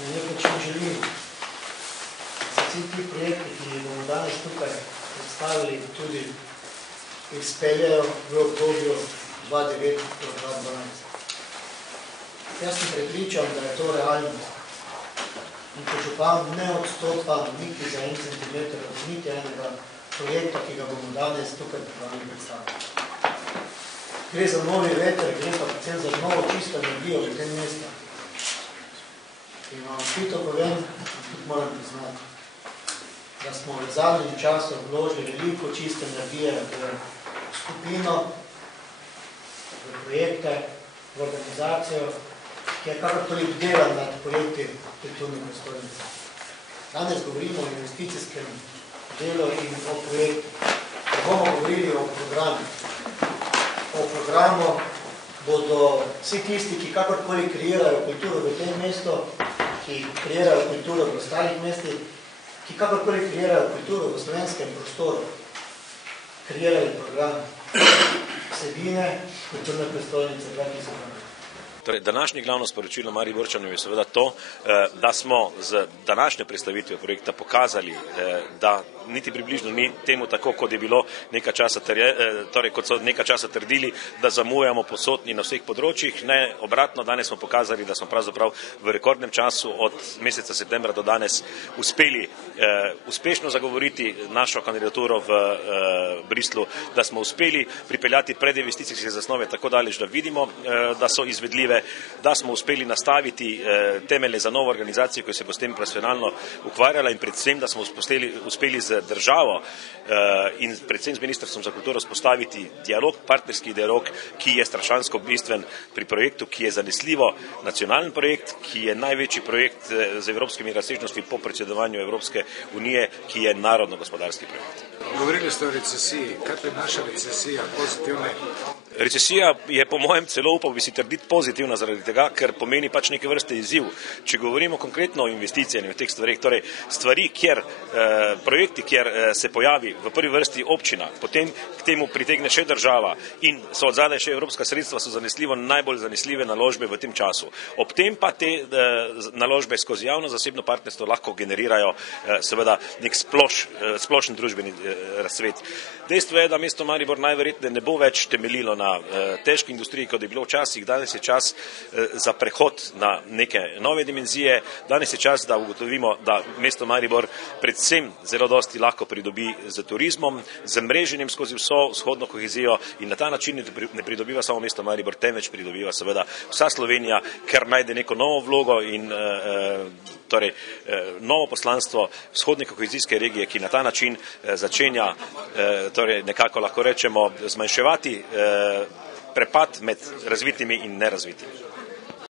na nek način želim, da vsi ti projekti, ki jih bomo danes tukaj predstavili, tudi izpeljajo v obdobju 2009-2012. Jaz sem prepričan, da je to realnost. In ko župan ne odstopa niti za 1 centimeter od niti enega projekta, ki ga bomo danes tukaj predstavili. Gre za novi veter, gre pa predvsem za novo čisto energijo v tem mestu. In vam pito povem, tudi moram priznati, da smo v zadnjem času vložili veliko čiste energije v skupino, v projekte, v organizacijo, ki je kakorkoli bdela nad projekti kulturne prestolnice. Danes govorimo o investicijskem delu in o projektu. Ne bomo govorili o programu. O programu bodo vsi tisti, ki kakorkoli kreirajo kulturo v tem mestu, ki kreirajo kulturo v ostalih mestih, ki kakorkoli kreirajo kulturo v slovenskem prostoru, kreirali program vsebine kulturne prestolnice 2012. Torej, današnje glavno sporočilo Mariborčanov je seveda to, da smo z današnjo predstavitvijo projekta pokazali, da niti približno ni temu tako, kot je bilo nekaj časa, torej kot so nekaj časa trdili, da zamujamo posod in na vseh področjih. Ne, obratno, danes smo pokazali, da smo pravzaprav v rekordnem času od meseca septembra do danes uspeli uspešno zagovoriti našo kandidaturo v Bristlu, da smo uspeli pripeljati predinvesticijske zasnove tako daleč, da vidimo, da so izvedljive, da smo uspeli nastaviti temelje za novo organizacijo, ki se bo s tem profesionalno ukvarjala in predvsem, da smo uspeli z državo in predvsem z Ministrstvom za kulturo spostaviti dialog, partnerski dialog, ki je strašansko bistven pri projektu, ki je zanesljivo nacionalen projekt, ki je največji projekt z evropskimi razsežnostmi po predsedovanju Evropske unije, ki je narodno-gospodarski projekt. Govorili ste o recesiji. Kaj prinaša recesija? Pozitivne? Recesija je po mojem celo, upal bi si trditi, pozitivna zaradi tega, ker pomeni pač neke vrste izziv. Če govorimo konkretno o investicijah in o teh stvarih, torej stvari, projekti, kjer se pojavi v prvi vrsti občina, potem k temu pritegne še država in so od zadaj še evropska sredstva, so zanesljivo najbolj zanesljive naložbe v tem času. Ob tem pa te naložbe skozi javno-zasebno partnerstvo lahko generirajo seveda nek splošen družbeni razcvet. Dejstvo je, da mesto Maribor najverjetneje ne bo več temeljilo na težki industriji, kot je bilo včasih. Danes je čas za prehod na neke nove dimenzije. Danes je čas, da ugotovimo, da mesto Maribor predvsem zelo dosti lahko pridobi z turizmom, z mreženjem skozi vso vzhodno kohezijo in na ta način ne pridobiva samo mesto Maribor, temveč pridobiva seveda vsa Slovenija, ker najde neko novo vlogo in torej novo poslanstvo vzhodne kohezijske regije, ki na ta način začenja torej nekako lahko rečemo zmanjševati prepad med razvitimi in nerazvitimi.